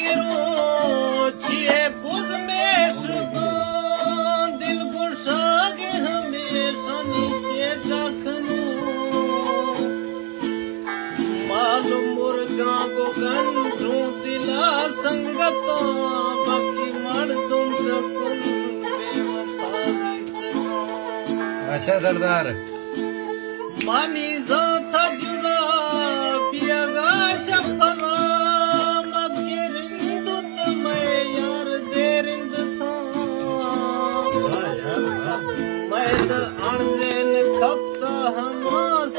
गिरो छिए बुझ में दिल गुशाग हमेशा नीचे रखनू माल मुर्गा को गंढू दिला संगत बाकी मर तुम अच्छा सरदार मानी जा था जुदा पियागा शफना मगिरिंद मैं यार देरिंद था मैं अणदेन खपता हम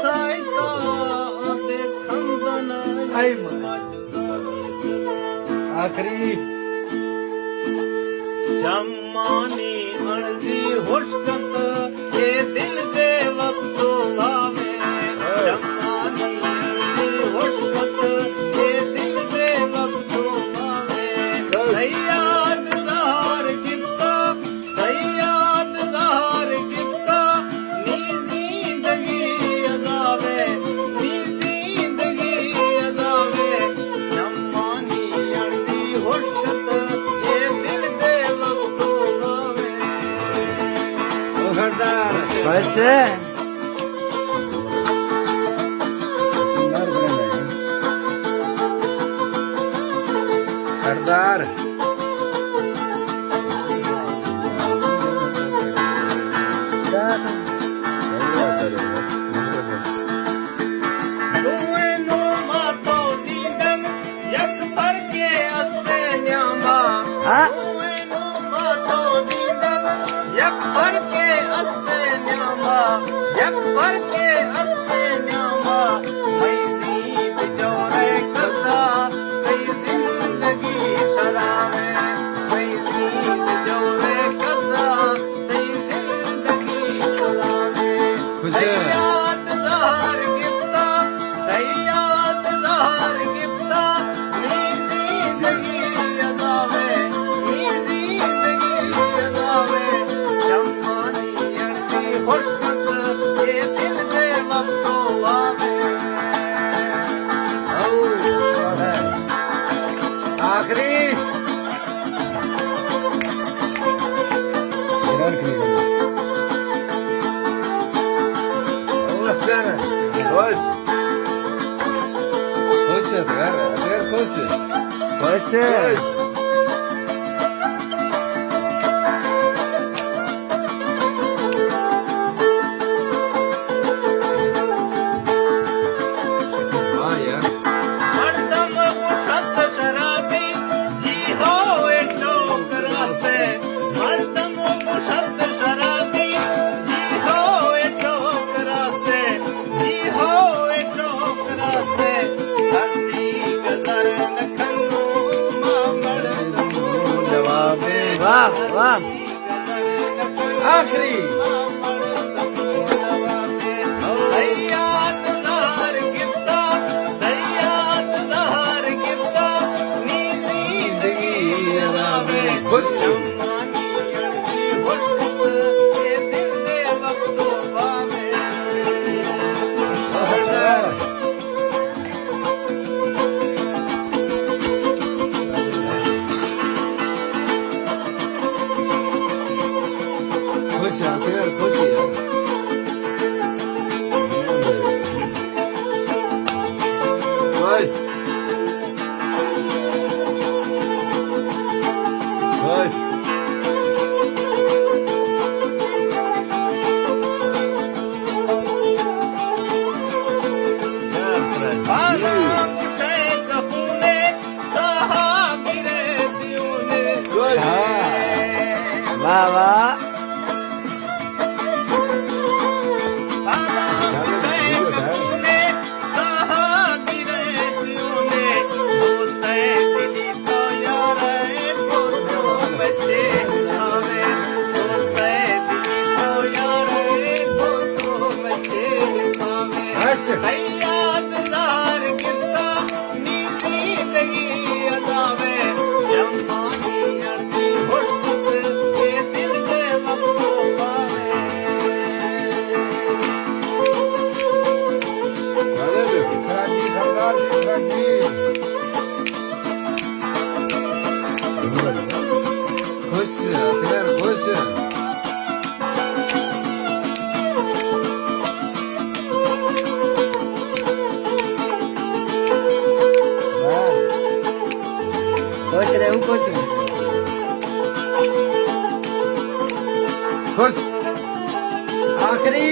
साइता आते खंदन आई आखिरी जमानी अणदी होशकत ये दिल दे वक्तो भावे जमानी अणदी होशकत ये दिल दे वक्तो भावे दयाद ज़ाहर गिफ्ता दयाद ज़ाहर गिफ्ता नी जिंदगी अदावे नी जिंदगी अदावे जमानी अणदी होशकत ये दिल दे वक्तो भावे ओ सरदार बस सरदार नो मातो नींदन यक भर के अस्ते न्यामा हाँ नो मातो नींदन यक भर के अस्ते न्यामा यक भर के अस्ते न्यामा मैं नींद जोरे करदा कई जिंदगी शरामे मैं नींद जोरे करदा कई जिंदगी शरामे खुश दयात ज़ाहर गिफ्ता दयात ज़ाहर गिफ्ता नी जिंदगी अदावे नी जिंदगी अदावे जमानी अड़ती खुशकत ये दिल दे वक्तो आवे आखिरी बस हाँ यार मर्दम मुशत शराबी जी हो एटो करासे मर्दम मुशत शराबी जी हो एटो करासे जी हो एटो करासे हसी गदर नखनु मामड़ जवाबे वाह वाह आखिरी दयात ज़ाहर गिफ्ता दयात ज़ाहर गिफ्ता नी जिंदगी अदावे खुश जमानी अड़ती होशकत ये दिल दे वक्तो भावे सरदार खुश यार खुश यार बस बस ખુશ રહેવું ખુશ खुश आखिरी